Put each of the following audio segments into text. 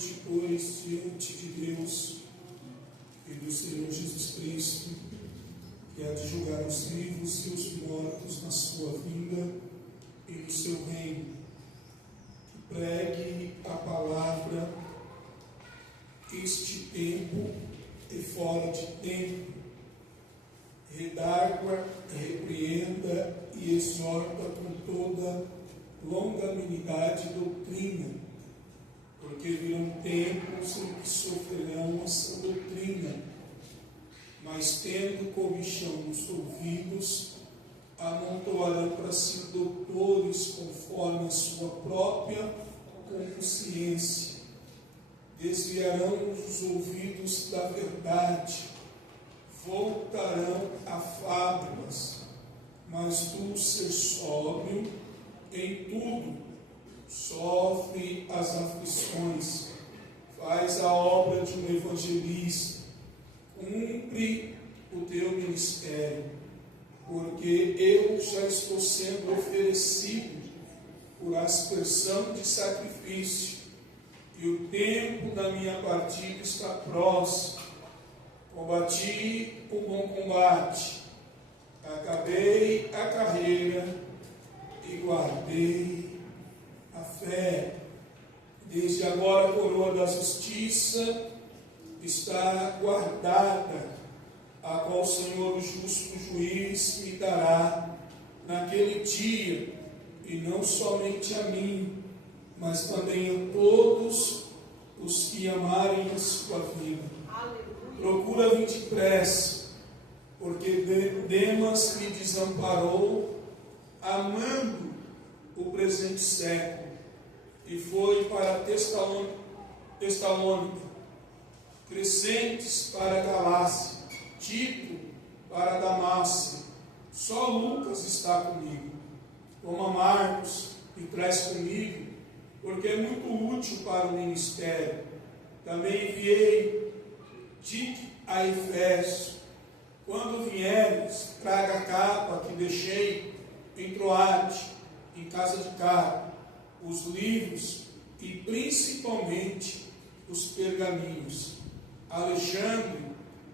noite, pois, diante de Deus e do Senhor Jesus Cristo, que há de julgar os vivos e os mortos na sua vinda e no seu reino, que pregue a palavra este tempo e fora de tempo, redargua, repreenda e exorta com toda longanimidade e doutrina, porque virão tempos em que sofrerão essa doutrina, mas tendo comichão nos ouvidos, amontoarão para si doutores conforme a sua própria consciência, desviarão os ouvidos da verdade, voltarão a fábulas. Mas tu, ser sóbrio em tudo, sofre as aflições, faz a obra de um evangelista, cumpre o teu ministério, porque eu já estou sendo oferecido por aspersão de sacrifício, e o tempo da minha partida está próximo. Combati o bom combate, acabei a carreira e guardei a fé. Desde agora a coroa da justiça está guardada, a qual o Senhor, o justo juiz, me dará naquele dia, e não somente a mim, mas também a todos os que amarem a sua vida. Procura vir depressa, porque Demas me desamparou, amando o presente século, e foi para Tessalônica, Crescentes para Galácia, Tito para Damácia. Só Lucas está comigo. Toma Marcos e traz comigo, porque é muito útil para o ministério. Também enviei Tito a Efésio. Quando vieres, traga a capa que deixei em Troade, em casa de Carpo, os livros e principalmente os pergaminhos. Alexandre,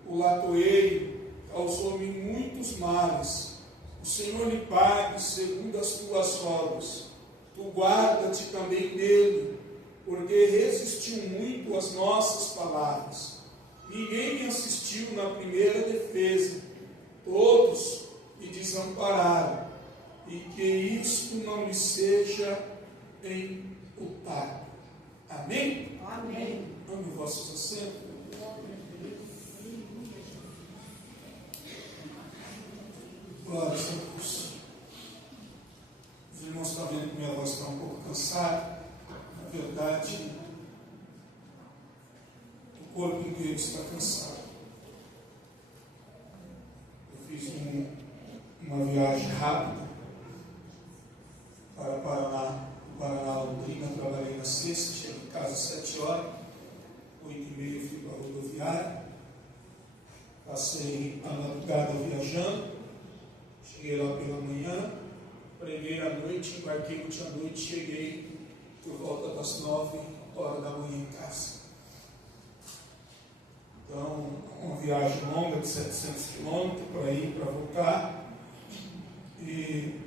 o latoeiro, causou-me muitos males. O Senhor lhe pague segundo as tuas obras. Tu guarda-te também dele, porque resistiu muito às nossas palavras. Ninguém me assistiu na primeira defesa, todos me desampararam, e que isto não lhe seja imputado. Amém? Amém. Ame vossos assentos. Glória a Deus. Os irmãos estão vendo que minha voz está um pouco cansada. Na verdade, o corpo inteiro está cansado. Eu fiz uma viagem rápida para Paraná, Londrina. Trabalhei na sexta, cheguei em casa às 7 horas, 8h30 fui para a rodoviária, passei a madrugada viajando, cheguei lá pela manhã, preguei à noite, embarquei ontem à noite, cheguei por volta das 9 horas da manhã em casa. Então, uma viagem longa de 700 quilômetros para ir, para voltar. E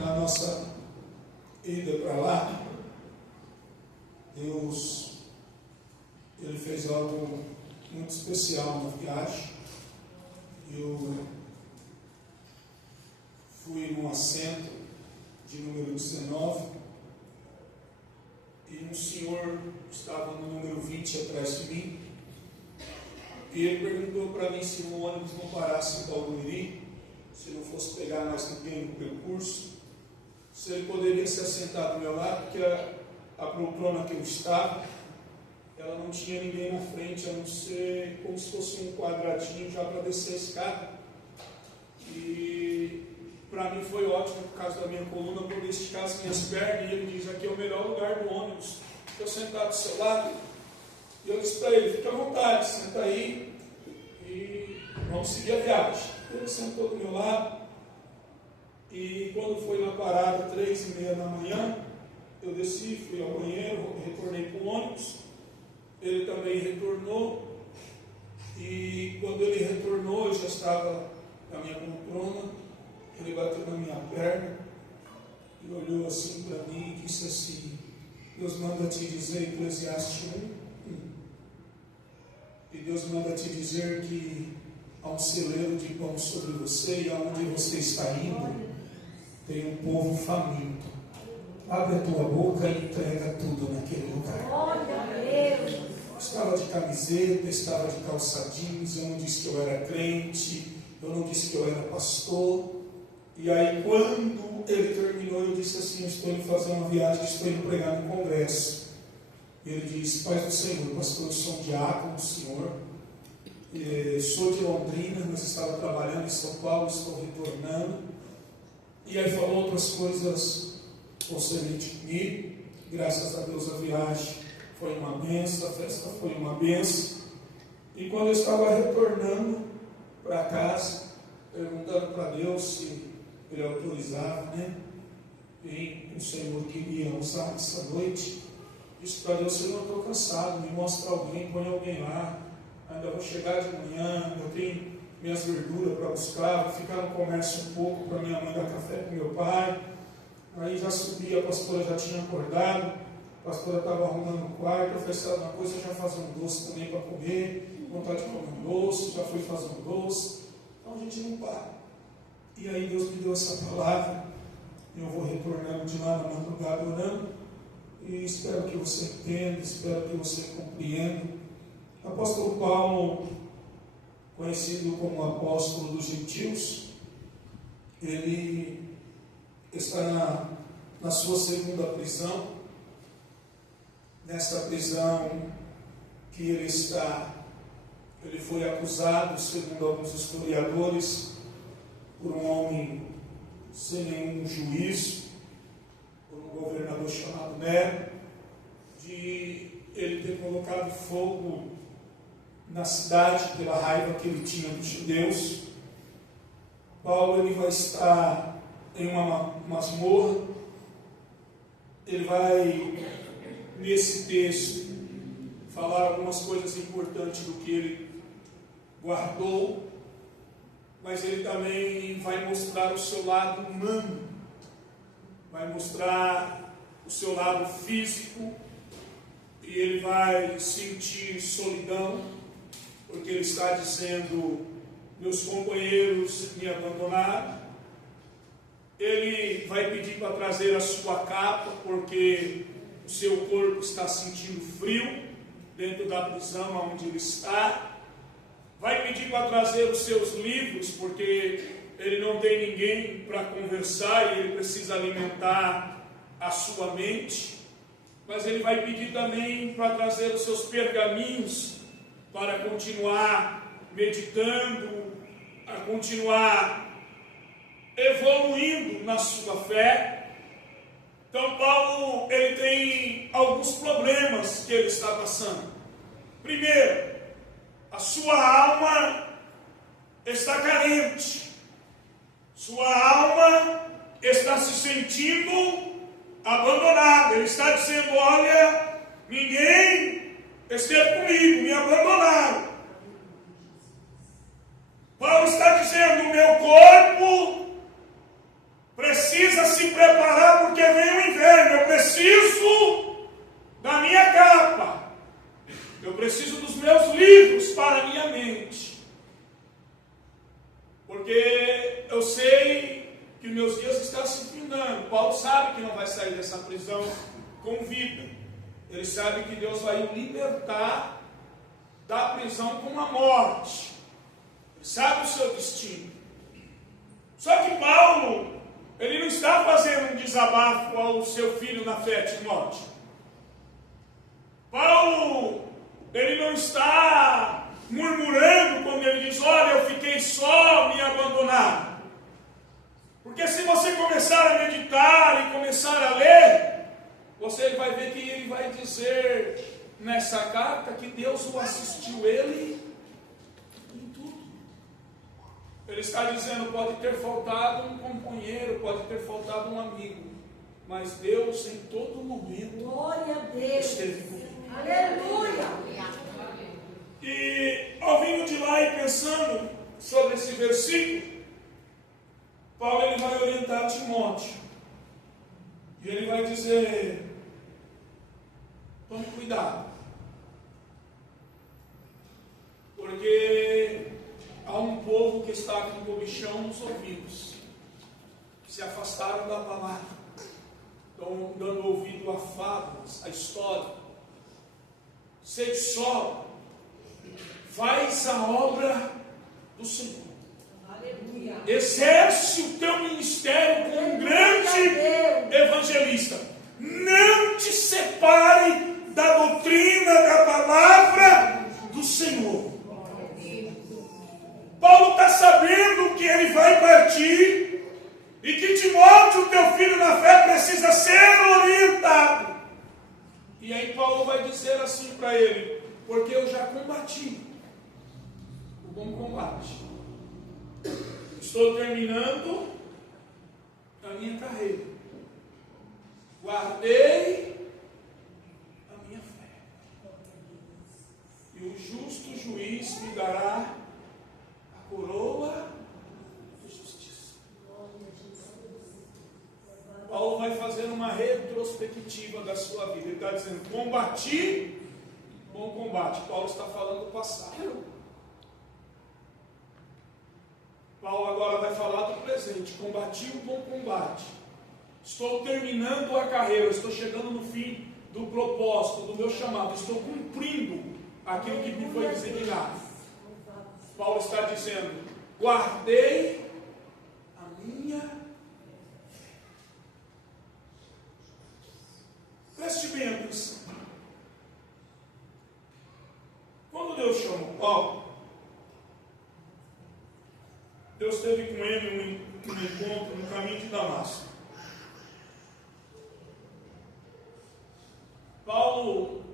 na nossa ida para lá, Deus, Ele fez algo muito especial na viagem. Eu fui num assento de número 19 e um senhor estava no número 20 atrás de mim. E ele perguntou para mim se o ônibus não parasse em Barueri, se não fosse pegar mais ninguém no percurso, se ele poderia se assentar do meu lado, porque a poltrona que eu estava, ela não tinha ninguém na frente, a não ser como se fosse um quadradinho já para descer a escada. E para mim foi ótimo, por causa da minha coluna, poder esticar as minhas pernas, e ele diz: aqui é o melhor lugar do ônibus, estou sentado do seu lado. E eu disse para ele: fica à vontade, senta aí e vamos seguir a viagem. Ele sentou do meu lado, e quando foi na parada, 3h30 da manhã, eu desci, fui ao banheiro, retornei para o ônibus, ele também retornou. E quando ele retornou, eu já estava na minha poltrona. Ele bateu na minha perna e olhou assim para mim e disse assim: Deus manda te dizer, Eclesiastes 1. E Deus manda te dizer que há um celeiro de pão sobre você, e aonde você está indo, tem um povo faminto. Abre a tua boca e entrega tudo naquele lugar. Glória a Deus. Estava de camiseta, estava de calça jeans, eu não disse que eu era crente, eu não disse que eu era pastor. E aí quando ele terminou, eu disse assim: eu estou indo fazer uma viagem, estou indo pregar no congresso. E ele disse: Pai do Senhor, pastor, eu sou um diácono do Senhor, sou de Londrina, mas estava trabalhando em São Paulo, estou retornando. E aí falou outras coisas concernentes comigo. Graças a Deus a viagem foi uma benção, a festa foi uma benção. E quando eu estava retornando para casa, perguntando para Deus se Ele autorizava, né? E o Senhor queria usar essa noite. Disse para Deus: Senhor, eu estou cansado, me mostra alguém, põe alguém lá. Ainda vou chegar de manhã, eu tenho minhas verduras para buscar, vou ficar no comércio um pouco para minha mãe dar café com meu pai. Aí já subi, a pastora já tinha acordado, a pastora estava arrumando o quarto. Eu falei: sabe uma coisa, já fazer um doce também para comer, vontade de comer um doce, já fui fazer um doce. Então a gente não para. E aí Deus me deu essa palavra, eu vou retornando de lá na madrugada orando. E espero que você entenda, espero que você compreenda. O apóstolo Paulo, conhecido como apóstolo dos gentios, ele está na sua segunda prisão. Nesta prisão que ele está, ele foi acusado, segundo alguns historiadores, por um homem sem nenhum juízo, um governador chamado Nero, de ele ter colocado fogo na cidade pela raiva que ele tinha dos judeus. Paulo ele vai estar em uma masmorra. Ele vai, nesse texto, falar algumas coisas importantes do que ele guardou, mas ele também vai mostrar o seu lado humano, vai mostrar o seu lado físico, e ele vai sentir solidão, porque ele está dizendo: meus companheiros me abandonaram. Ele vai pedir para trazer a sua capa, porque o seu corpo está sentindo frio dentro da prisão onde ele está. Vai pedir para trazer os seus livros, porque ele não tem ninguém para conversar e ele precisa alimentar a sua mente. Mas ele vai pedir também para trazer os seus pergaminhos, para continuar meditando, a continuar evoluindo na sua fé. Então Paulo, ele tem alguns problemas que ele está passando. Primeiro, a sua alma está carente, sua alma está se sentindo abandonada. Ele está dizendo: olha, ninguém esteve comigo, me abandonaram. Paulo está dizendo: o meu corpo precisa se preparar, porque vem o inverno. Eu preciso da minha capa, eu preciso dos meus livros para a minha mente, porque eu sei que meus dias estão se findando. Paulo sabe que não vai sair dessa prisão com vida. Ele sabe que Deus vai o libertar da prisão com a morte. Ele sabe o seu destino. Só que Paulo, ele não está fazendo um desabafo ao seu filho na fé, Timóteo. Paulo, ele não está murmurando quando ele diz: olha, eu fiquei só, me abandonaram. Porque se você começar a meditar e começar a ler, você vai ver que ele vai dizer nessa carta que Deus o assistiu ele em tudo. Ele está dizendo: pode ter faltado um companheiro, pode ter faltado um amigo, mas Deus em todo momento Glória a Deus. esteve comigo. Aleluia. versículo, Paulo ele vai orientar Timóteo. E ele vai dizer: tome cuidado. Porque há um povo que está com comichão nos ouvidos, que se afastaram da palavra, estão dando ouvido a fábulas, a história. Sede só, faz a obra do Senhor. Aleluia. Exerce o teu ministério como um grande evangelista. Não te separe da doutrina, da palavra do Senhor. Paulo está sabendo que ele vai partir e que Timóteo, teu filho na fé, precisa ser orientado. E aí Paulo vai dizer assim para ele: porque eu já combati o bom combate, estou terminando a minha carreira, guardei a minha fé, e o justo juiz me dará a coroa de justiça. Paulo vai fazer uma retrospectiva da sua vida. Ele está dizendo: combati bom combate. Paulo está falando do passado. Paulo agora vai falar do presente. Combati o bom combate. Estou terminando a carreira. Estou chegando no fim do propósito, do meu chamado. Estou cumprindo aquilo que me foi designado. Paulo está dizendo: guardei a minha fé. Preste bem atenção. Quando Deus chamou Paulo, Deus teve com ele um encontro no caminho de Damasco. Paulo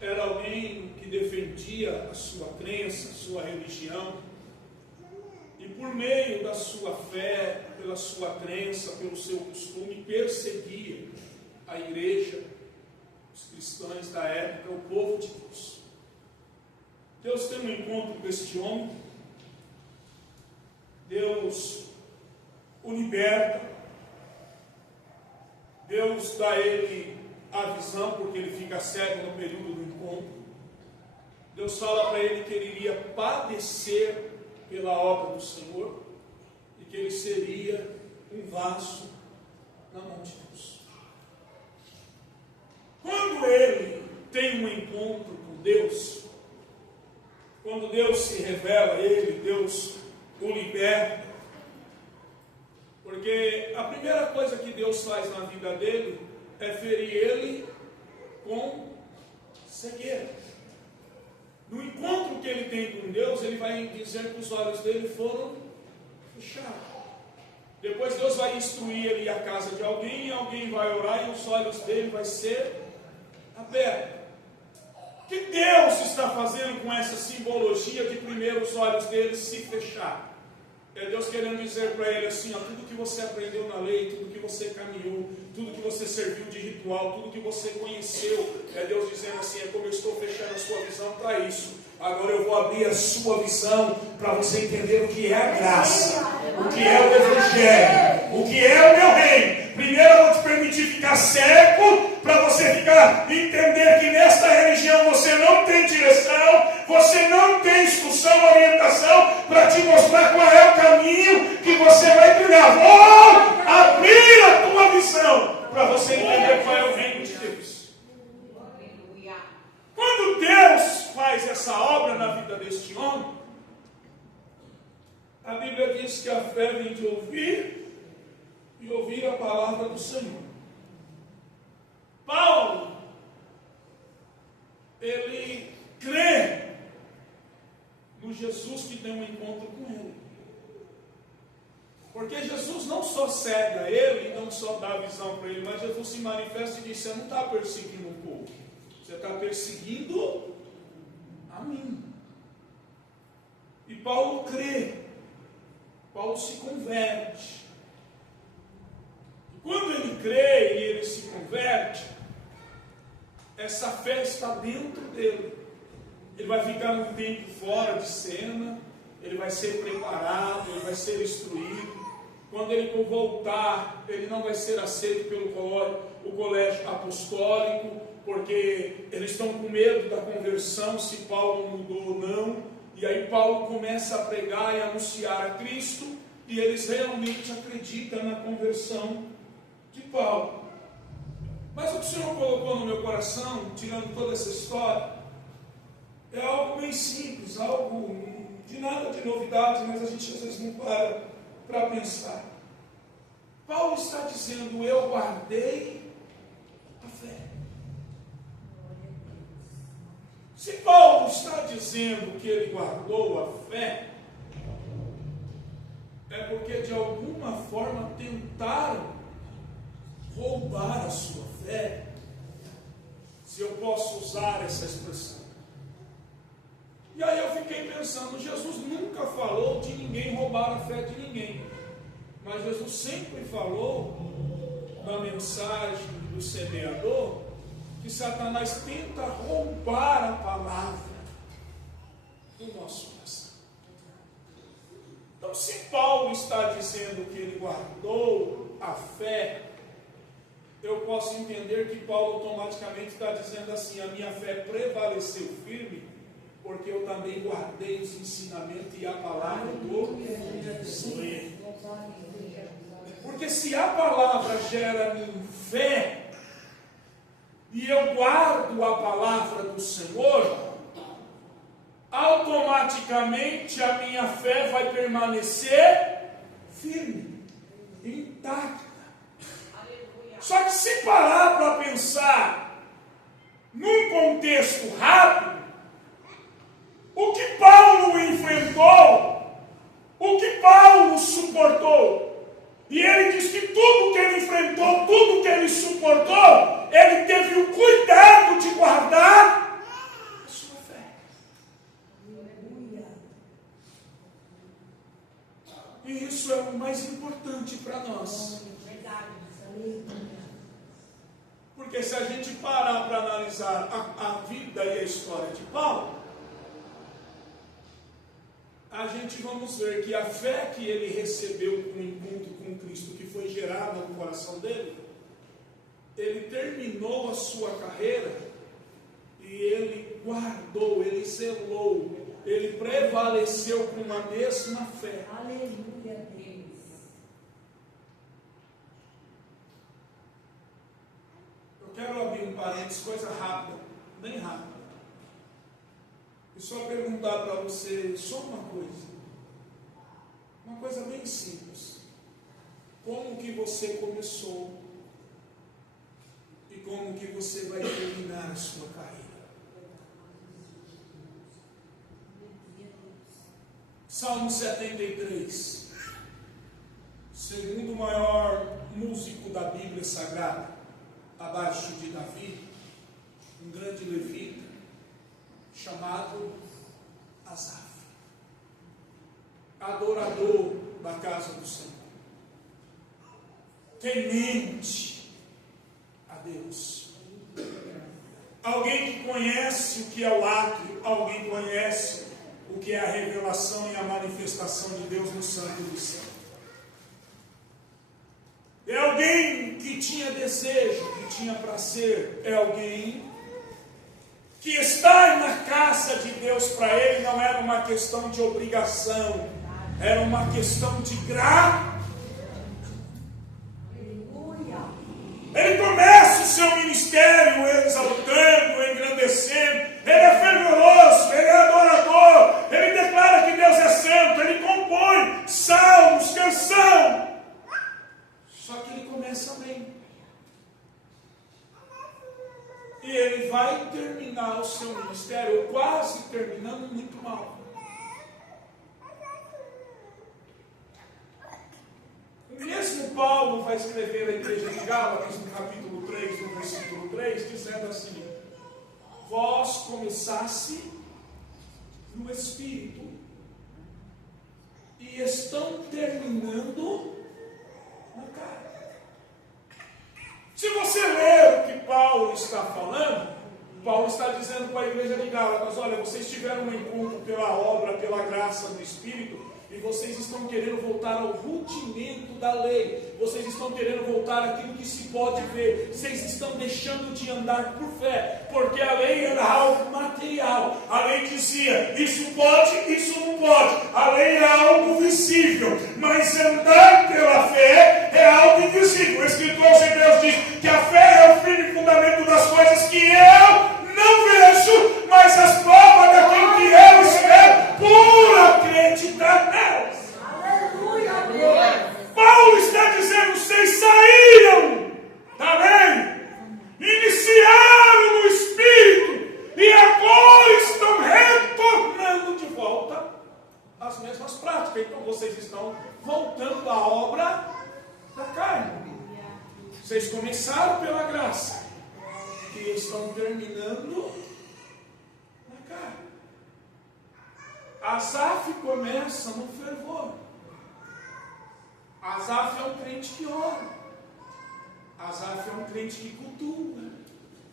era alguém que defendia a sua crença, a sua religião, e por meio da sua fé, pela sua crença, pelo seu costume, perseguia a igreja, os cristãos da época, o povo de Deus. Deus tem um encontro com este homem, Deus o liberta, Deus dá a ele a visão, porque ele fica cego no período do encontro. Deus fala para ele que ele iria padecer pela obra do Senhor e que ele seria um vaso na mão de Deus. Quando ele tem um encontro com Deus, quando Deus se revela a ele, Deus o liberta, porque a primeira coisa que Deus faz na vida dele é ferir ele com cegueira. No encontro que ele tem com Deus, ele vai dizer que os olhos dele foram fechados. Depois Deus vai instruir ele a casa de alguém, e alguém vai orar e os olhos dele vai ser abertos. O que Deus está fazendo com essa simbologia de primeiro os olhos dele se fechar? É Deus querendo dizer para ele assim: ó, tudo que você aprendeu na lei, tudo que você caminhou, tudo que você serviu de ritual, tudo que você conheceu, é Deus dizendo assim: é como eu estou fechando a sua visão para isso. Agora eu vou abrir a sua visão para você entender o que é a graça, o que é o Evangelho, o que é o meu reino. Primeiro eu vou te permitir ficar cego, para você entender que nesta religião você não tem direção, você não tem instrução, orientação, para te mostrar qual é o caminho que você vai trilhar. Vou abrir a tua visão, para você entender qual é o reino de Deus. Quando Deus faz essa obra na vida deste homem, a Bíblia diz que a fé vem de ouvir e ouvir a palavra do Senhor. Paulo, ele crê no Jesus que tem um encontro com ele. Porque Jesus não só cega ele e não só dá a visão para ele, mas Jesus se manifesta e diz: você não está perseguindo um povo, você está perseguindo a mim. E Paulo crê, Paulo se converte. E quando ele crê e ele se converte, essa fé está dentro dele. Ele vai ficar um tempo fora de cena, ele vai ser preparado, ele vai ser instruído. Quando ele voltar, ele não vai ser aceito pelo colégio apostólico, porque eles estão com medo da conversão, se Paulo mudou ou não. E aí Paulo começa a pregar e anunciar a Cristo, e eles realmente acreditam na conversão de Paulo. Mas o que o Senhor colocou no meu coração, tirando toda essa história, é algo bem simples, algo de nada de novidade, mas a gente às vezes não para pensar. Paulo está dizendo: eu guardei a fé. Se Paulo está dizendo que ele guardou a fé, é porque de alguma forma tentaram roubar a sua fé, se eu posso usar essa expressão. E aí eu fiquei pensando, Jesus nunca falou de ninguém roubar a fé de ninguém, mas Jesus sempre falou na mensagem do semeador que Satanás tenta roubar a palavra do nosso coração. Então, se Paulo está dizendo que ele guardou a fé, eu posso entender que Paulo automaticamente está dizendo assim: a minha fé prevaleceu firme, porque eu também guardei os ensinamentos e a palavra do Senhor. Porque se a palavra gera em mim fé, e eu guardo a palavra do Senhor, automaticamente a minha fé vai permanecer firme, intacta. Só que se parar para pensar num contexto rápido, o que Paulo enfrentou, o que Paulo suportou, e ele diz que tudo que ele enfrentou, tudo que ele suportou, ele teve o cuidado de guardar a sua fé. E isso é o mais importante para nós. Porque se a gente parar para analisar a vida e a história de Paulo, a gente vamos ver que a fé que ele recebeu com o encontro com Cristo, que foi gerada no coração dele, ele terminou a sua carreira e ele guardou, ele zelou, ele prevaleceu com uma mesma fé. Aleluia, Deus. Eu quero abrir um parênteses, coisa rápida, bem rápida. E só perguntar para você só uma coisa bem simples: como que você começou e como que você vai terminar a sua carreira? Salmo 73, segundo maior músico da Bíblia Sagrada, abaixo de Davi, um grande levita chamado Asaf, adorador da casa do Senhor, temente a Deus, alguém que conhece o que é o átrio, alguém que conhece o que é a revelação e a manifestação de Deus no Santo dos Santos. É alguém que tinha desejo, que tinha prazer, é alguém que estar na casa de Deus para ele não era uma questão de obrigação, era uma questão de gratidão. Ele começa o seu ministério exaltando, engrandecendo, ele é fervoroso, ele é adorador, ele declara que Deus é santo, ele compõe salmos, canção. Só que ele começa bem. E ele vai terminar o seu ministério, quase terminando, muito mal. O mesmo Paulo vai escrever à igreja de Gálatas, no capítulo 3, no versículo 3, dizendo assim: vós começasse no Espírito e estão terminando na carne. Se você ler o que Paulo está falando, Paulo está dizendo para a igreja de Gálatas: olha, vocês tiveram um encontro pela obra, pela graça do Espírito, e vocês estão querendo voltar ao rudimento da lei. Vocês estão querendo voltar àquilo que se pode ver. Vocês estão deixando de andar por fé, porque a lei era algo material. A lei dizia: isso pode, isso não pode. A lei é algo visível, mas andar pela fé é algo invisível. O escritor aos Hebreus diz que a fé é o firme fundamento das coisas que eu não vejo, mas as provas daquilo que eu espero por acreditar nelas. Aleluia, Deus. Paulo está dizendo: vocês saíram da lei, iniciaram no Espírito e agora estão retornando de volta às mesmas práticas. Então vocês estão voltando à obra da carne. Vocês começaram pela graça e estão terminando na carne. Asaf começa no fervor. Asaf é um crente que ora. Asaf é um crente que cultua.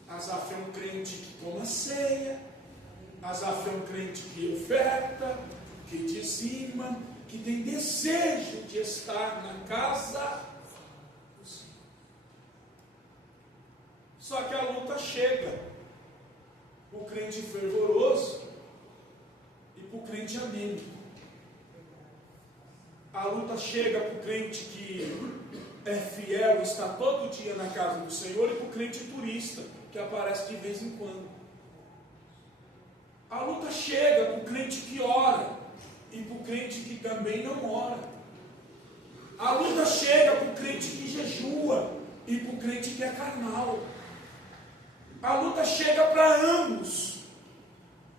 Asaf é um crente que toma ceia. Asaf é um crente que oferta, que dizima, que tem desejo de estar na casa do Senhor. Só que a luta chega. O crente fervoroso e para o crente anêmico. A luta chega para o crente que é fiel, está todo dia na casa do Senhor, e para o crente turista, que aparece de vez em quando. A luta chega para o crente que ora e para o crente que também não ora. A luta chega para o crente que jejua e para o crente que é carnal. A luta chega para ambos.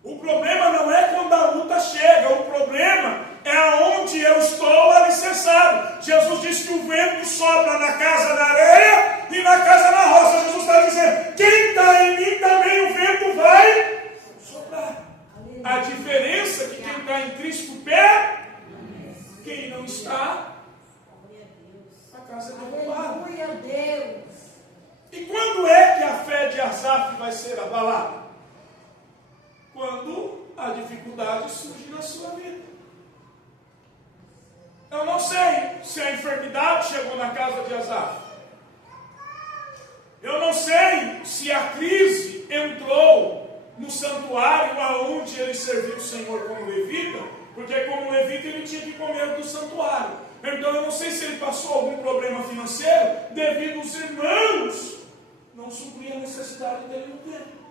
O problema não é quando a luta chega, o problema é aonde eu estou alicerçado. Jesus disse que o vento sopra na casa da areia e na casa da roça. Jesus está dizendo: quem está em mim também o vento vai soprar. A diferença é que quem está em Cristo pé, quem não está, a casa é derrubada. Aleluia, Deus. E quando é que a fé de Asaf vai ser abalada? Quando a dificuldade surge na sua vida. Eu não sei se a enfermidade chegou na casa de Asaf. Eu não sei se a crise entrou no santuário aonde ele serviu o Senhor como levita, porque como levita ele tinha que comer do santuário. Então eu não sei se ele passou algum problema financeiro devido aos irmãos não suprir a necessidade dele no tempo.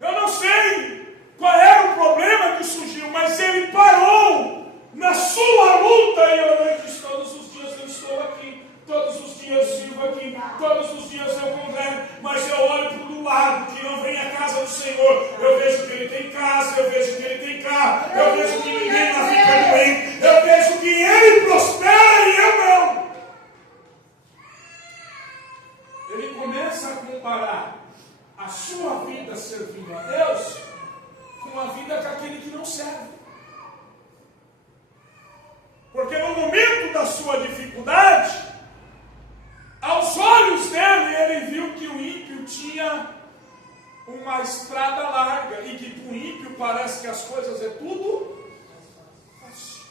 Eu não sei qual era o problema que surgiu, mas ele parou na sua luta e eu disse: todos os dias eu estou aqui, todos os dias eu sirvo aqui, todos os dias eu congrego, mas eu olho para o lado que não vem à casa do Senhor. Eu vejo que ele tem casa, eu vejo que ele tem carro, eu vejo que ninguém lá fica doente, eu vejo que ele prospera e eu não. Ele começa a comparar a sua vida servindo a Deus com a vida daquele que não serve. Porque no momento da sua dificuldade, aos olhos dele, ele viu que o ímpio tinha uma estrada larga e que para o ímpio parece que as coisas é tudo fácil.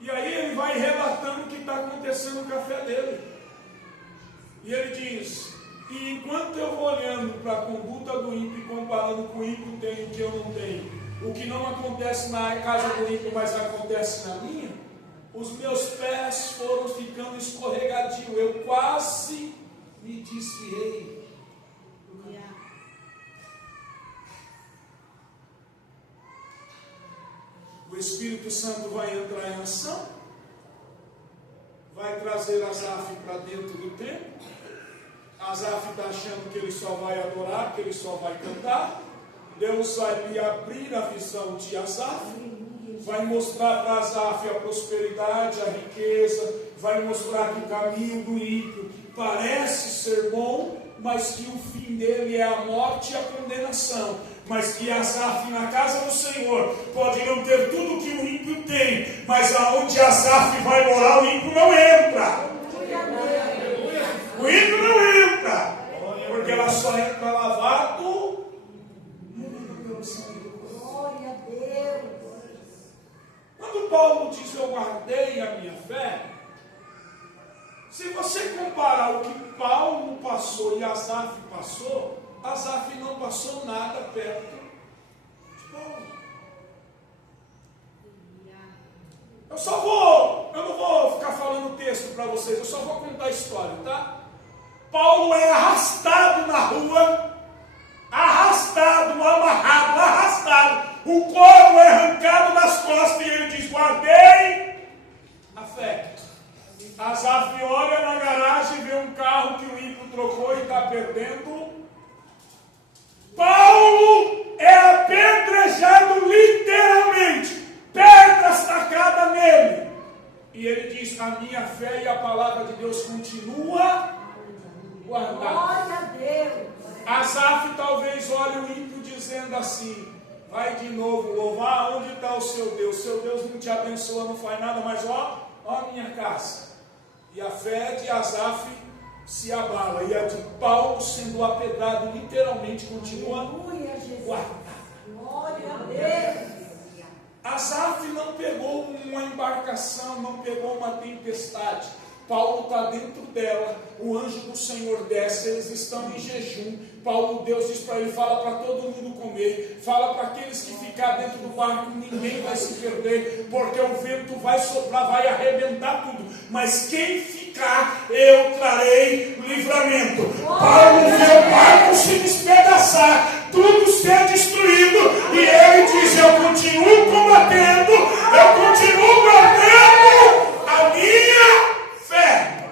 E aí ele vai relatando o que está acontecendo com a fé dele. E ele diz: e enquanto eu vou olhando para a conduta do ímpio e comparando com o ímpio tem o que eu não tenho, o que não acontece na casa do ímpio, mas acontece na minha, os meus pés foram ficando escorregadios, eu quase me desviei. O Espírito Santo vai entrar em ação, vai trazer Asaf para dentro do templo. Asaf está achando que ele só vai adorar, que ele só vai cantar. Deus vai lhe abrir a visão de Asaf, vai mostrar para Asaf a prosperidade, a riqueza, vai mostrar que o caminho do ímpio, que parece ser bom, mas que o fim dele é a morte e a condenação. Mas que Asaf na casa do Senhor pode não ter tudo que o ímpio tem, mas aonde Asaf vai morar o ímpio não entra. O ímpio não entra, porque ela só entra lavado pelo sangue. Glória a Deus. Quando Paulo diz eu guardei a minha fé, se você comparar o que Paulo passou e Asaf passou, Asaf não passou nada perto de Paulo. Eu não vou ficar falando texto para vocês, eu só vou contar a história, tá? Paulo é arrastado na rua, arrastado, amarrado, arrastado, o couro é arrancado das costas e ele diz, guardei a fé. Asaf olha na garagem e vê um carro que o ímpio trocou e está perdendo. Paulo é apedrejado literalmente, pedras tacadas nele. E ele diz, a minha fé e a palavra de Deus continua guardada. Glória a Deus. Asaf talvez olhe o ímpio dizendo assim, vai de novo louvar, onde está o seu Deus? Seu Deus não te abençoa, não faz nada, mas ó a minha casa. E a fé de Asaf se abala, e a de Paulo, sendo apedrado, literalmente continua guardada. Glória a Deus. Asaf não pegou uma embarcação, não pegou uma tempestade. Paulo está dentro dela, o anjo do Senhor desce, eles estão em jejum. Paulo, Deus diz para ele, fala para todo mundo comer, fala para aqueles que ficar dentro do barco, ninguém vai se perder, porque o vento vai soprar, vai arrebentar tudo, mas quem ficar, eu trarei livramento. Paulo vê o barco se despedaçar, tudo ser destruído, e ele diz, eu continuo combatendo, eu continuo guardando a minha fé.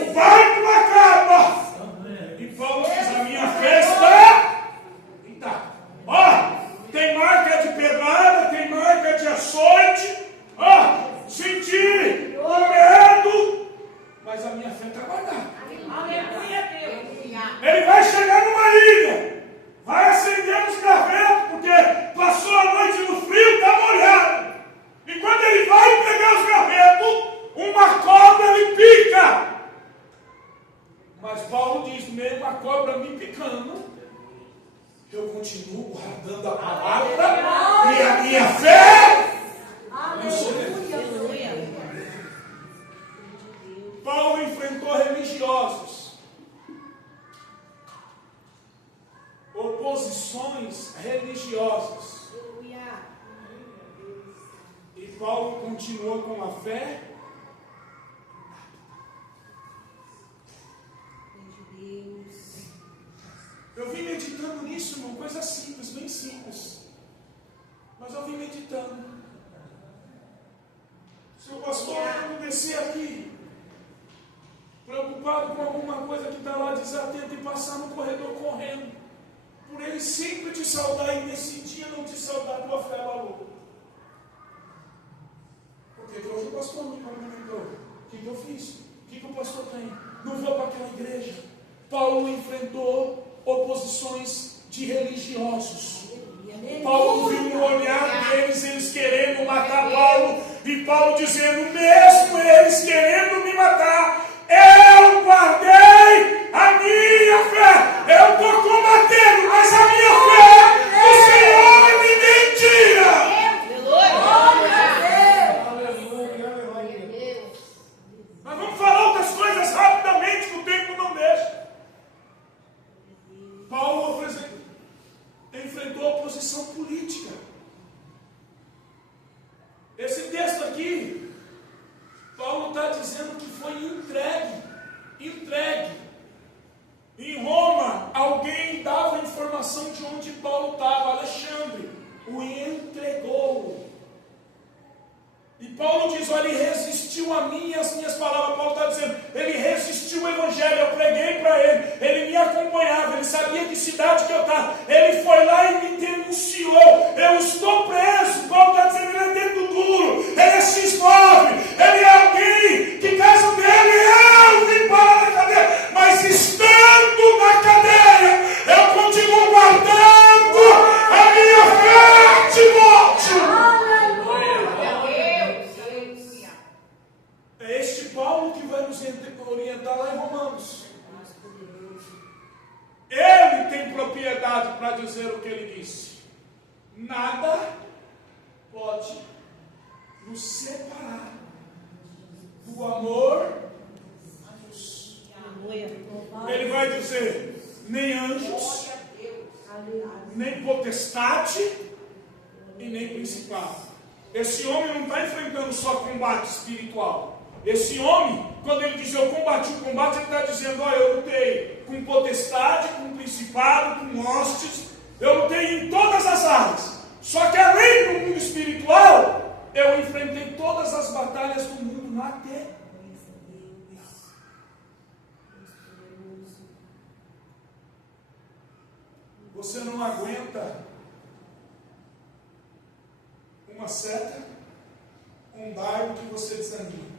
O barco acaba. E Paulo diz, a minha fé está intacta. Ó, tem marca de pedrada, tem marca de açoite. Ó, senti o medo, mas a minha fé está guardada. Ele vai chegar numa ilha, vai acender os gravetos, porque passou a noite no frio, está molhado. E quando ele vai pegar os gravetos, uma cobra lhe pica. Mas Paulo diz, mesmo a cobra me picando, eu continuo guardando a palavra e a minha fé. Paulo enfrentou religiosos, oposições religiosas. E Paulo continuou com a fé. Eu vim meditando nisso, uma coisa simples, bem simples. Mas eu vim meditando. Se o pastor não descer aqui, preocupado com alguma coisa que está lá desatento e passar no corredor correndo, por ele sempre te saudar e nesse dia não te saudar, tua fé valor. Porque hoje o pastor me cumprimentou. O que eu fiz? O que o pastor tem? Não vou para aquela igreja. Paulo enfrentou oposições de religiosos. Paulo viu no olhar deles, eles querendo matar Paulo, e Paulo dizendo, mesmo eles querendo me matar, eu guardei a minha fé. Eu estou combatendo, mas a minha fé, o Senhor ninguém tira. Mas vamos falar outras coisas rapidamente, que o tempo não deixa. Paulo enfrentou oposição política. Esse texto aqui, Paulo está dizendo que foi entregue. Em Roma, alguém dava informação de onde Paulo estava, Alexandre, o entregou. E Paulo diz, olha, ele resistiu a mim e as minhas palavras. Paulo está dizendo, ele resistiu ao evangelho, eu preguei para ele me acompanhava, ele sabia que cidade que eu estava, ele foi lá e me denunciou, eu estou preso. Paulo está dizendo, ele é dedo duro, ele é X9, ele é alguém que caso dele, eu vim parar na cadeia, mas estando na cadeia, eu continuo guardando a minha fé, Timóteo. É este Paulo que vai nos propriedade para dizer o que ele disse. Nada pode nos separar do amor a Deus. Ele vai dizer, nem anjos, nem potestade e nem principado. Esse homem não está enfrentando só combate espiritual. Esse homem, quando ele diz eu combati o combate, ele está dizendo, eu lutei com potestade, com principado, com hostes, eu lutei em todas as áreas. Só que além do mundo espiritual, eu enfrentei todas as batalhas do mundo na terra. Você não aguenta uma seta, um dardo que você desanima.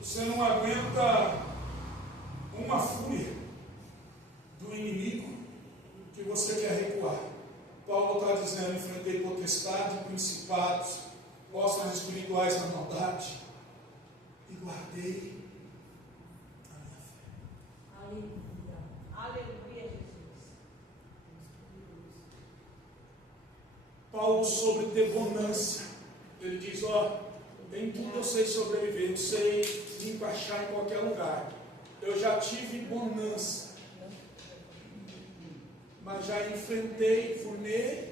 Você não aguenta uma fúria do inimigo que você quer recuar. Paulo está dizendo, enfrentei potestade, principados, postos espirituais na maldade e guardei a minha fé. Aleluia. Aleluia, Jesus. Paulo sobre ter bonança. Ele diz, em tudo eu sei sobreviver, eu sei me encaixar em qualquer lugar. Eu já tive bonança, mas já enfrentei por necessidade.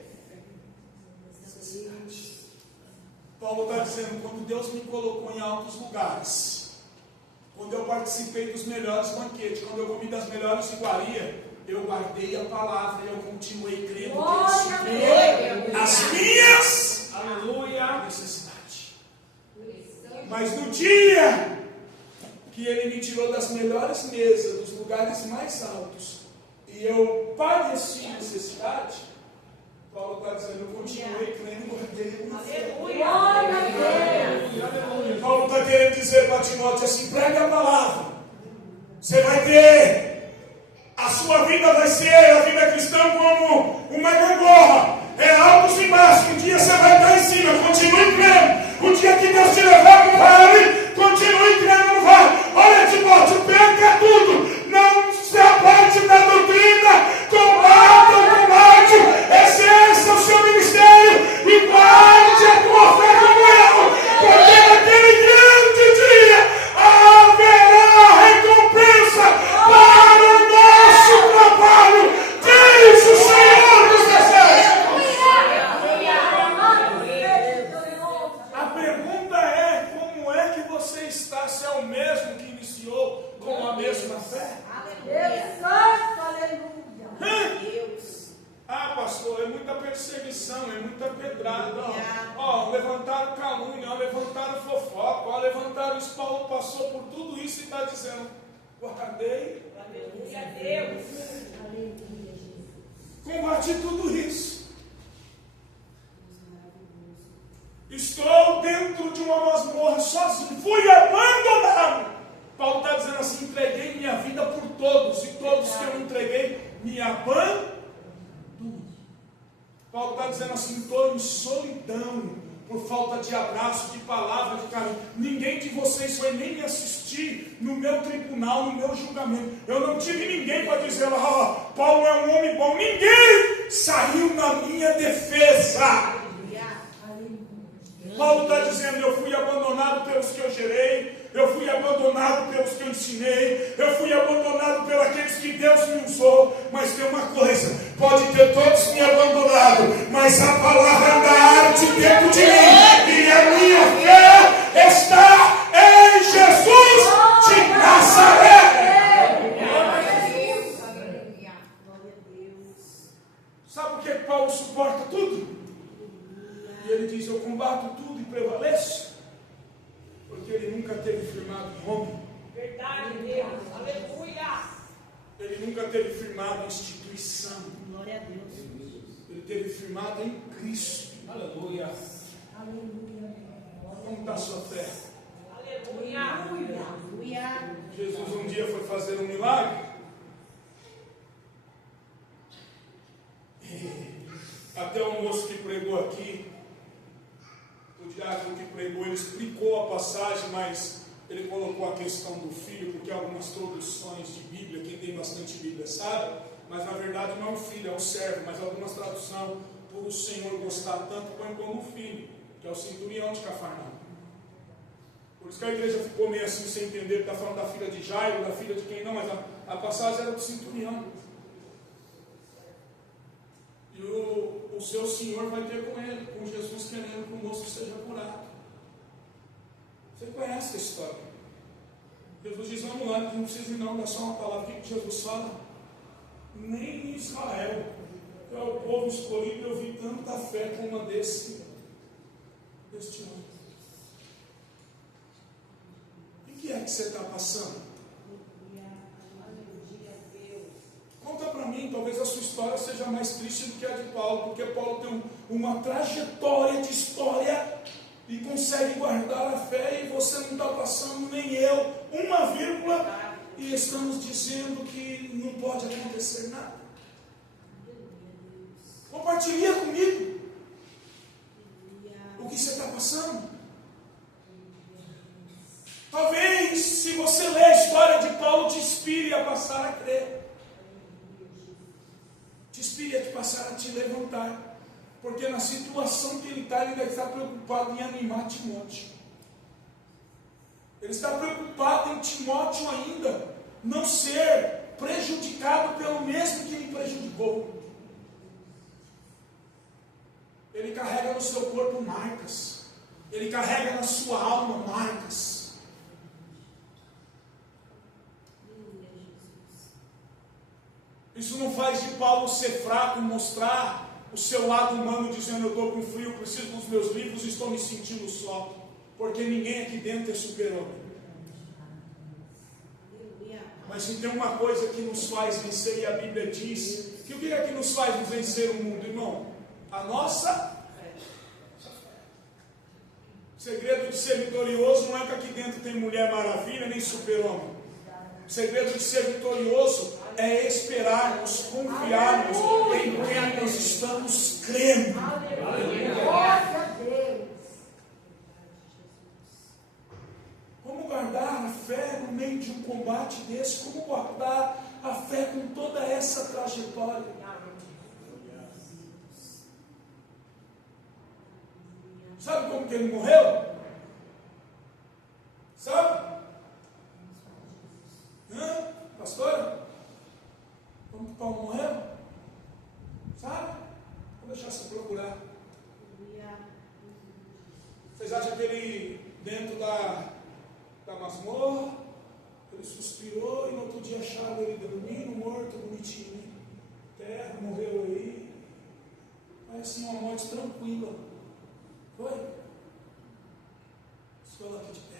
Paulo está dizendo, quando Deus me colocou em altos lugares, quando eu participei dos melhores banquetes, quando eu comi das melhores iguarias, eu guardei a palavra e eu continuei crendo que Ele supriu as minhas, aleluia, necessidades. Mas no dia que Ele me tirou das melhores mesas, dos lugares mais altos, e eu padeci necessidade, Paulo está dizendo, eu continuei crendo e guardei uma fé. Aleluia. Paulo está querendo dizer para Timóteo assim, pregue a palavra. Você vai ter, a sua vida vai ser, a vida cristã, como uma gangorra. É altos e baixos. Um dia você vai estar em cima, continue crendo. O dia que Deus te levar no vale, continue crendo no vale. Olha, Timóteo, perca tudo. Não se aparte da doutrina. Combata o combate. Exerça o seu ministério e guarde a tua fé como eu. Porque naquele grande dia haverá recompensa para o nosso trabalho. Diz o Senhor dos Exércitos. A pergunta é, como é que você está? Se é o mesmo que iniciou com a mesma fé? Aleluia. Pastor, é muita perseguição, é muita pedrada. Levantaram calúnia, levantaram fofoca, levantaram isso. Paulo passou por tudo isso e está dizendo, guardei. Aleluia, Deus. Aleluia, Jesus. Combati tudo isso. Estou dentro de uma masmorra sozinho. Fui abandonado. Paulo está dizendo assim, entreguei minha vida por todos. E todos que eu entreguei, me abandonam. Paulo está dizendo assim, estou em solidão, por falta de abraço, de palavra, de carinho. Ninguém de vocês foi nem me assistir no meu tribunal, no meu julgamento. Eu não tive ninguém para dizer, Paulo é um homem bom. Ninguém saiu na minha defesa. Paulo está dizendo, eu fui abandonado pelos que eu gerei, eu fui abandonado pelos que eu ensinei, eu fui abandonado pelos aqueles que Deus me usou. Mas tem uma coisa, pode ter todos me abandonado, mas a palavra ainda arde dentro de mim, e a minha fé está em Jesus de Nazaré. Sabe por que Paulo suporta tudo? E ele diz, eu combato tudo e prevaleço. Porque ele nunca teve firmado em homem. Verdade, Deus. Aleluia. Ele nunca teve firmado em instituição. Glória a Deus. Ele teve firmado em Cristo. Aleluia. Aleluia. Como está a sua fé? Aleluia. Aleluia. Jesus um dia foi fazer um milagre. Até o moço que pregou aqui, o diácono que pregou, ele explicou a passagem, mas ele colocou a questão do filho, porque algumas traduções de Bíblia, quem tem bastante Bíblia sabe, mas na verdade não é um filho, é um servo, mas algumas traduções, por o Senhor gostar tanto, põe como filho, que é o centurião de Cafarnaum. Por isso que a igreja ficou meio assim, sem entender, está falando da filha de Jairo, da filha de quem não, mas a passagem era do centurião. E o seu Senhor vai ter com ele, com Jesus querendo que o moço seja curado. Você conhece a história. Jesus diz, vamos lá, não precisa ir não, dá só uma palavra. O que Jesus fala? Nem em Israel, que é o povo escolhido, eu vi tanta fé como uma deste ano. O que é que você está passando? Conta para mim, talvez a sua história seja mais triste do que a de Paulo, porque Paulo tem uma trajetória de história e consegue guardar a fé, e você não está passando, nem eu, uma vírgula, e estamos dizendo que não pode acontecer nada. Compartilha comigo o que você está passando. Talvez, se você ler a história de Paulo, te inspire a passar a crer. Te inspire a te passar a te levantar. Porque na situação que ele ainda está preocupado em animar Timóteo. Ele está preocupado em Timóteo ainda não ser prejudicado pelo mesmo que ele prejudicou. Ele carrega no seu corpo marcas. Ele carrega na sua alma marcas. Isso não faz de Paulo ser fraco, mostrar o seu lado humano, dizendo eu estou com frio, preciso dos meus livros e estou me sentindo só. Porque ninguém aqui dentro é super-homem. Mas se tem uma coisa que nos faz vencer, e a Bíblia diz, que o que é que nos faz vencer o mundo, irmão? A nossa fé. O segredo de ser vitorioso não é que aqui dentro tem Mulher Maravilha, nem super-homem. O segredo de ser vitorioso é esperarmos, confiarmos em quem nós estamos crendo. Glória a Deus. Como guardar a fé no meio de um combate desse? Como guardar a fé com toda essa trajetória? Sabe como que ele morreu? Sabe? Pastora? Como que Paulo morreu? Sabe? Vou deixar você procurar. Vocês acham que ele, dentro da masmorra, ele suspirou e no outro dia acharam ele dormindo, morto, bonitinho? Terra, morreu aí. Mas assim, uma morte tranquila. Foi? Estou aqui de pé.